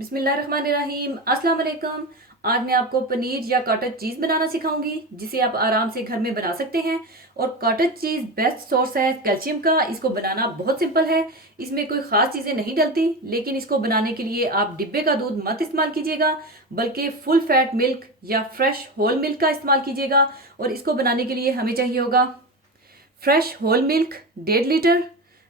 बिस्मिल्लाहिर्रहमानिर्रहीम। अस्सलाम वालेकुम। आज मैं आपको पनीर या कॉटेज चीज़ बनाना सिखाऊंगी जिसे आप आराम से घर में बना सकते हैं। और कॉटेज चीज़ बेस्ट सोर्स है कैल्शियम का। इसको बनाना बहुत सिंपल है। इसमें कोई ख़ास चीज़ें नहीं डलती, लेकिन इसको बनाने के लिए आप डिब्बे का दूध मत इस्तेमाल कीजिएगा, बल्कि फुल फैट मिल्क या फ्रेश होल मिल्क का इस्तेमाल कीजिएगा। और इसको बनाने के लिए हमें चाहिए होगा फ्रेश होल मिल्क 1.5 लीटर,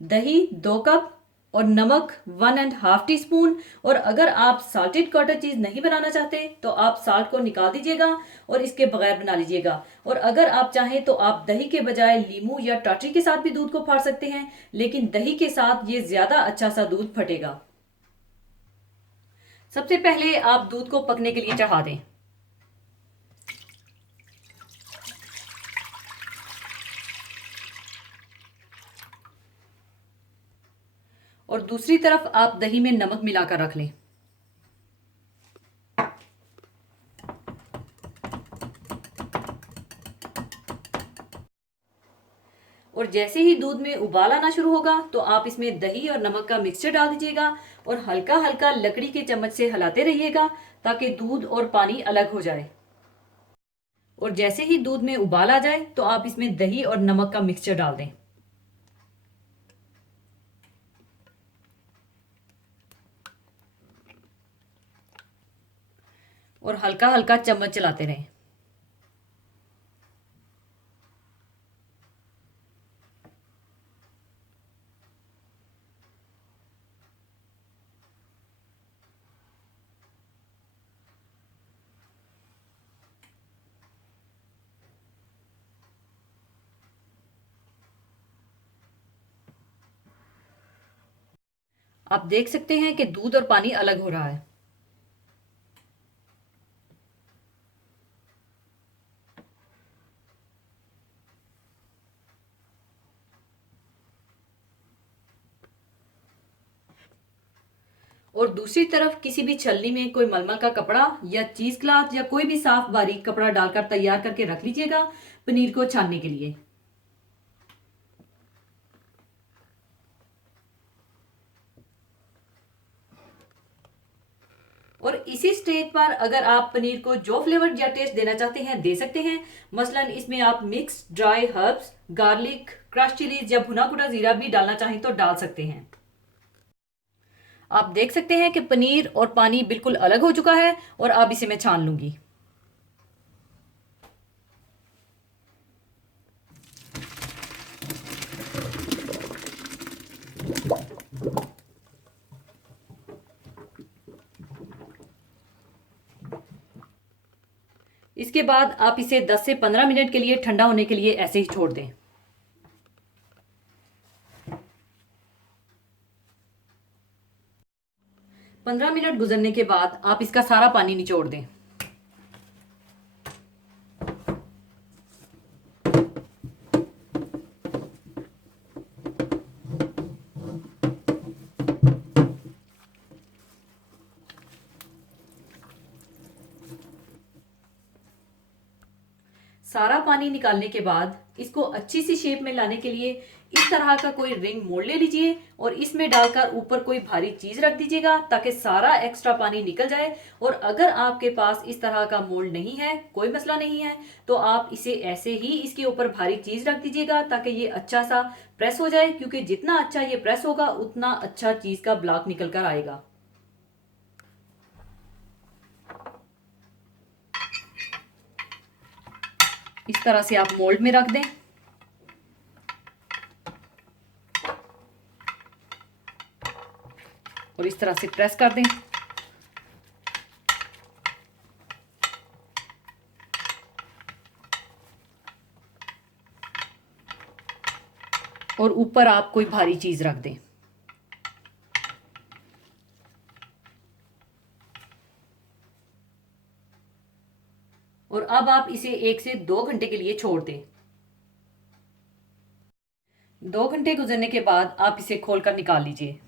दही 2 कप और नमक 1.5 टीस्पून। और अगर आप साल्टेड कॉटेज चीज नहीं बनाना चाहते तो आप साल्ट को निकाल दीजिएगा और इसके बगैर बना लीजिएगा। और अगर आप चाहें तो आप दही के बजाय लीमू या टाटरी के साथ भी दूध को फाड़ सकते हैं, लेकिन दही के साथ ये ज्यादा अच्छा सा दूध फटेगा। सबसे पहले आप दूध को पकने के लिए चढ़ा दें। और दूसरी तरफ आप दही में नमक मिलाकर रख लें। और जैसे ही दूध में उबाल आना शुरू होगा तो आप इसमें दही और नमक का मिक्सचर डाल दीजिएगा और हल्का हल्का लकड़ी के चम्मच से हिलाते रहिएगा ताकि दूध और पानी अलग हो जाए। और जैसे ही दूध में उबाल आ जाए तो आप इसमें दही और नमक का मिक्सचर डाल दें और हल्का हल्का चम्मच चलाते रहें। आप देख सकते हैं कि दूध और पानी अलग हो रहा है। और दूसरी तरफ किसी भी छलनी में कोई मलमल का कपड़ा या चीज क्लॉथ या कोई भी साफ बारीक कपड़ा डालकर तैयार करके रख लीजिएगा पनीर को छानने के लिए। और इसी स्टेज पर अगर आप पनीर को जो फ्लेवर या टेस्ट देना चाहते हैं दे सकते हैं। मसलन इसमें आप mix dry herbs, garlic, crush chillies या भुना कुटा जीरा भी डालना चाहें तो डाल सकते हैं। आप देख सकते हैं कि पनीर और पानी बिल्कुल अलग हो चुका है और अब इसे मैं छान लूंगी। इसके बाद आप इसे 10 से 15 मिनट के लिए ठंडा होने के लिए ऐसे ही छोड़ दें। 15 मिनट गुजरने के बाद आप इसका सारा पानी निचोड़ दें। सारा पानी निकालने के बाद इसको अच्छी सी शेप में लाने के लिए इस तरह का कोई रिंग मोल्ड ले लीजिए और इसमें डालकर ऊपर कोई भारी चीज रख दीजिएगा ताकि सारा एक्स्ट्रा पानी निकल जाए। और अगर आपके पास इस तरह का मोल्ड नहीं है, कोई मसला नहीं है, तो आप इसे ऐसे ही इसके ऊपर भारी चीज रख दीजिएगा ताकि ये अच्छा सा प्रेस हो जाए, क्योंकि जितना अच्छा ये प्रेस होगा उतना अच्छा चीज का ब्लॉक निकल कर आएगा। इस तरह से आप मोल्ड में रख दें और इस तरह से प्रेस कर दें। और ऊपर आप कोई भारी चीज रख दें। और अब आप इसे 1 से 2 घंटे के लिए छोड़ दें। 2 घंटे गुजरने के बाद आप इसे खोलकर निकाल लीजिए।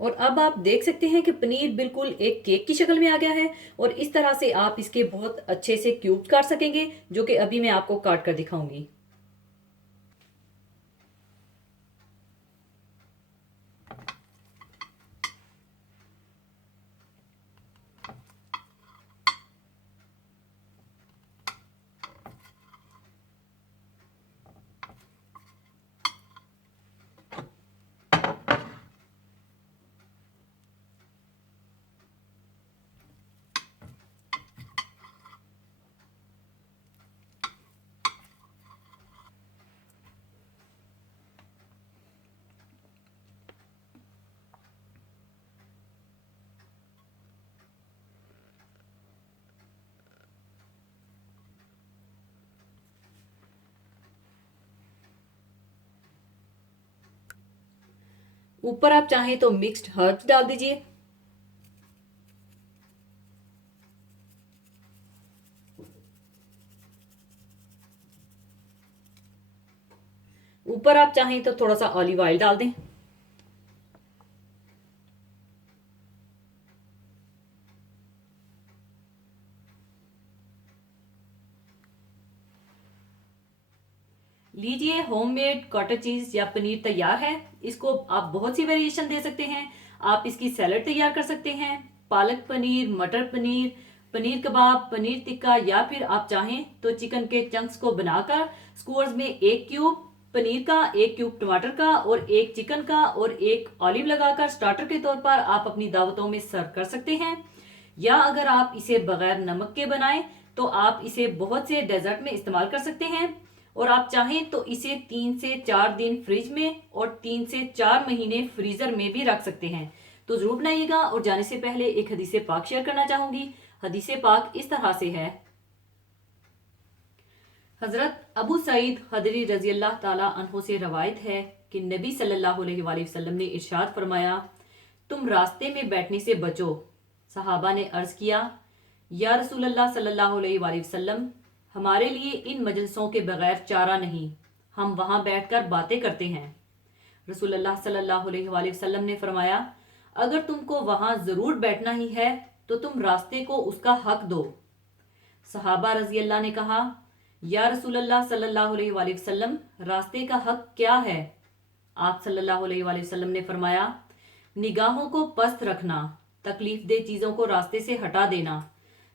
और अब आप देख सकते हैं कि पनीर बिल्कुल एक केक की शक्ल में आ गया है और इस तरह से आप इसके बहुत अच्छे से क्यूब काट सकेंगे, जो कि अभी मैं आपको काट कर दिखाऊंगी। ऊपर आप चाहें तो मिक्स्ड हर्ब्स डाल दीजिए। ऊपर आप चाहें तो थोड़ा सा ऑलिव ऑयल डाल दें। लीजिए, होममेड कॉटेज चीज या पनीर तैयार है। इसको आप बहुत सी वेरिएशन दे सकते हैं। आप इसकी सैलड तैयार कर सकते हैं, पालक पनीर, मटर पनीर, पनीर कबाब, पनीर टिक्का, या फिर आप चाहें तो चिकन के चंक्स को बनाकर स्क्वायर्स में एक क्यूब पनीर का, एक क्यूब टमाटर का और एक चिकन का और एक ऑलिव लगाकर स्टार्टर के तौर पर आप अपनी दावतों में सर्व कर सकते हैं। या अगर आप इसे बगैर नमक के बनाएं तो आप इसे बहुत से डेजर्ट में इस्तेमाल कर सकते हैं। और आप चाहें तो इसे 3 से 4 दिन फ्रिज में और 3 से 4 महीने फ्रीजर में भी रख सकते हैं। तो जरूर बनाइएगा। और जाने से पहले एक हदीस पाक शेयर करना चाहूंगी। हदीस पाक इस तरह से है। हजरत अबू सईद खदरी रजी अल्लाह ताला अन्हो से रवायत है कि नबी सल्लल्लाहु अलैहि वसल्लम ने इरशाद फरमाया, तुम रास्ते में बैठने से बचो। सहाबा ने अर्ज किया, या रसूलल्लाह सल्लल्लाहु अलैहि वसल्लम, हमारे लिए इन मजलिसों के बगैर चारा नहीं, हम वहां बैठकर बातें करते हैं। रसूलल्लाह सल्लल्लाहु अलैहि वसल्लम ने फरमाया, अगर तुमको वहां जरूर बैठना ही है तो तुम रास्ते को उसका हक दो। सहाबा रजी अल्लाह ने कहा, या रसूलल्लाह सल्लल्लाहु अलैहि वसल्लम, रास्ते का हक क्या है? आप सल्लल्लाहु अलैहि वसल्लम ने फरमाया, निगाहों को पस्त रखना, तकलीफ दे चीजों को रास्ते से हटा देना,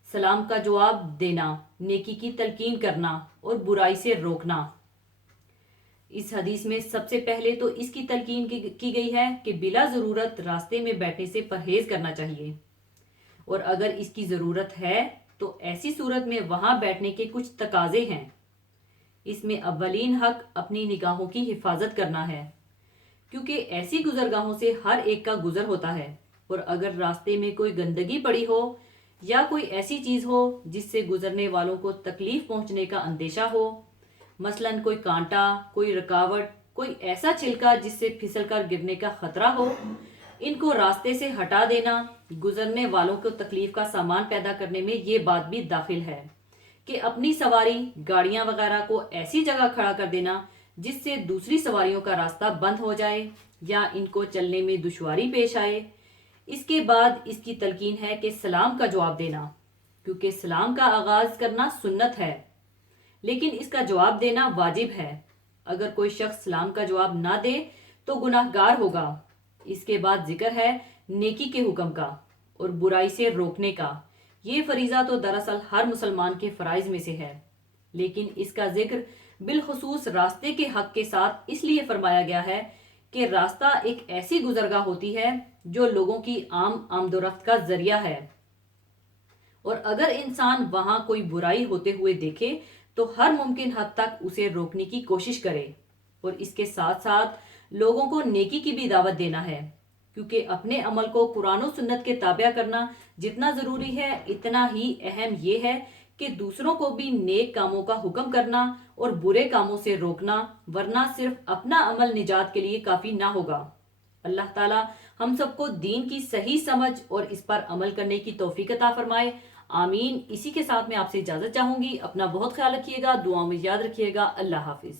सलाम का जवाब देना, नेकी की तलकीन करना और बुराई से रोकना। इस हदीस में सबसे पहले तो इसकी तलकीन की गई है कि बिला जरूरत रास्ते में बैठने से परहेज करना चाहिए। और अगर इसकी जरूरत है तो ऐसी सूरत में वहां बैठने के कुछ तकाजे हैं। इसमें अव्वलीन हक अपनी निगाहों की हिफाजत करना है, क्योंकि ऐसी गुजरगाहों से हर एक का गुजर होता है। और अगर रास्ते में कोई गंदगी पड़ी हो या कोई ऐसी चीज हो जिससे गुजरने वालों को तकलीफ पहुंचने का अंदेशा हो, मसलन कोई कांटा, कोई रुकावट, कोई ऐसा छिलका जिससे फिसलकर गिरने का खतरा हो, इनको रास्ते से हटा देना गुजरने वालों को तकलीफ का सामान पैदा करने में ये बात भी दाखिल है कि अपनी सवारी, गाड़ियां वगैरह को ऐसी जगह खड़ा कर देना जिससे दूसरी सवारियों का रास्ता बंद हो जाए या इनको चलने में दुश्वारी पेश आए। इसके बाद इसकी तलकीन है कि सलाम का जवाब देना, क्योंकि सलाम का आगाज करना सुन्नत है लेकिन इसका जवाब देना वाजिब है। अगर कोई शख्स सलाम का जवाब ना दे तो गुनाहगार होगा। इसके बाद जिक्र है नेकी के हुक्म का और बुराई से रोकने का। ये फरीजा तो दरअसल हर मुसलमान के फराइज में से है, लेकिन इसका जिक्र बिलखुसूस रास्ते के हक के साथ इसलिए फरमाया गया है कि रास्ता एक ऐसी गुजरगाह होती है जो लोगों की आम आमदोरफ्त का जरिया है। और अगर इंसान वहां कोई बुराई होते हुए देखे तो हर मुमकिन हद तक उसे रोकने की कोशिश करे। और इसके साथ साथ लोगों को नेकी की भी दावत देना है, क्योंकि अपने अमल को कुरान और सुन्नत के ताबिया करना जितना जरूरी है इतना ही अहम ये है कि दूसरों को भी नेक कामों का हुक्म करना और बुरे कामों से रोकना, वरना सिर्फ अपना अमल निजात के लिए काफी ना होगा। अल्लाह ताला हम सबको दीन की सही समझ और इस पर अमल करने की तौफीक अता फरमाए। आमीन। इसी के साथ मैं आपसे इजाजत चाहूंगी। अपना बहुत ख्याल रखिएगा, दुआ में याद रखिएगा। अल्लाह हाफिज।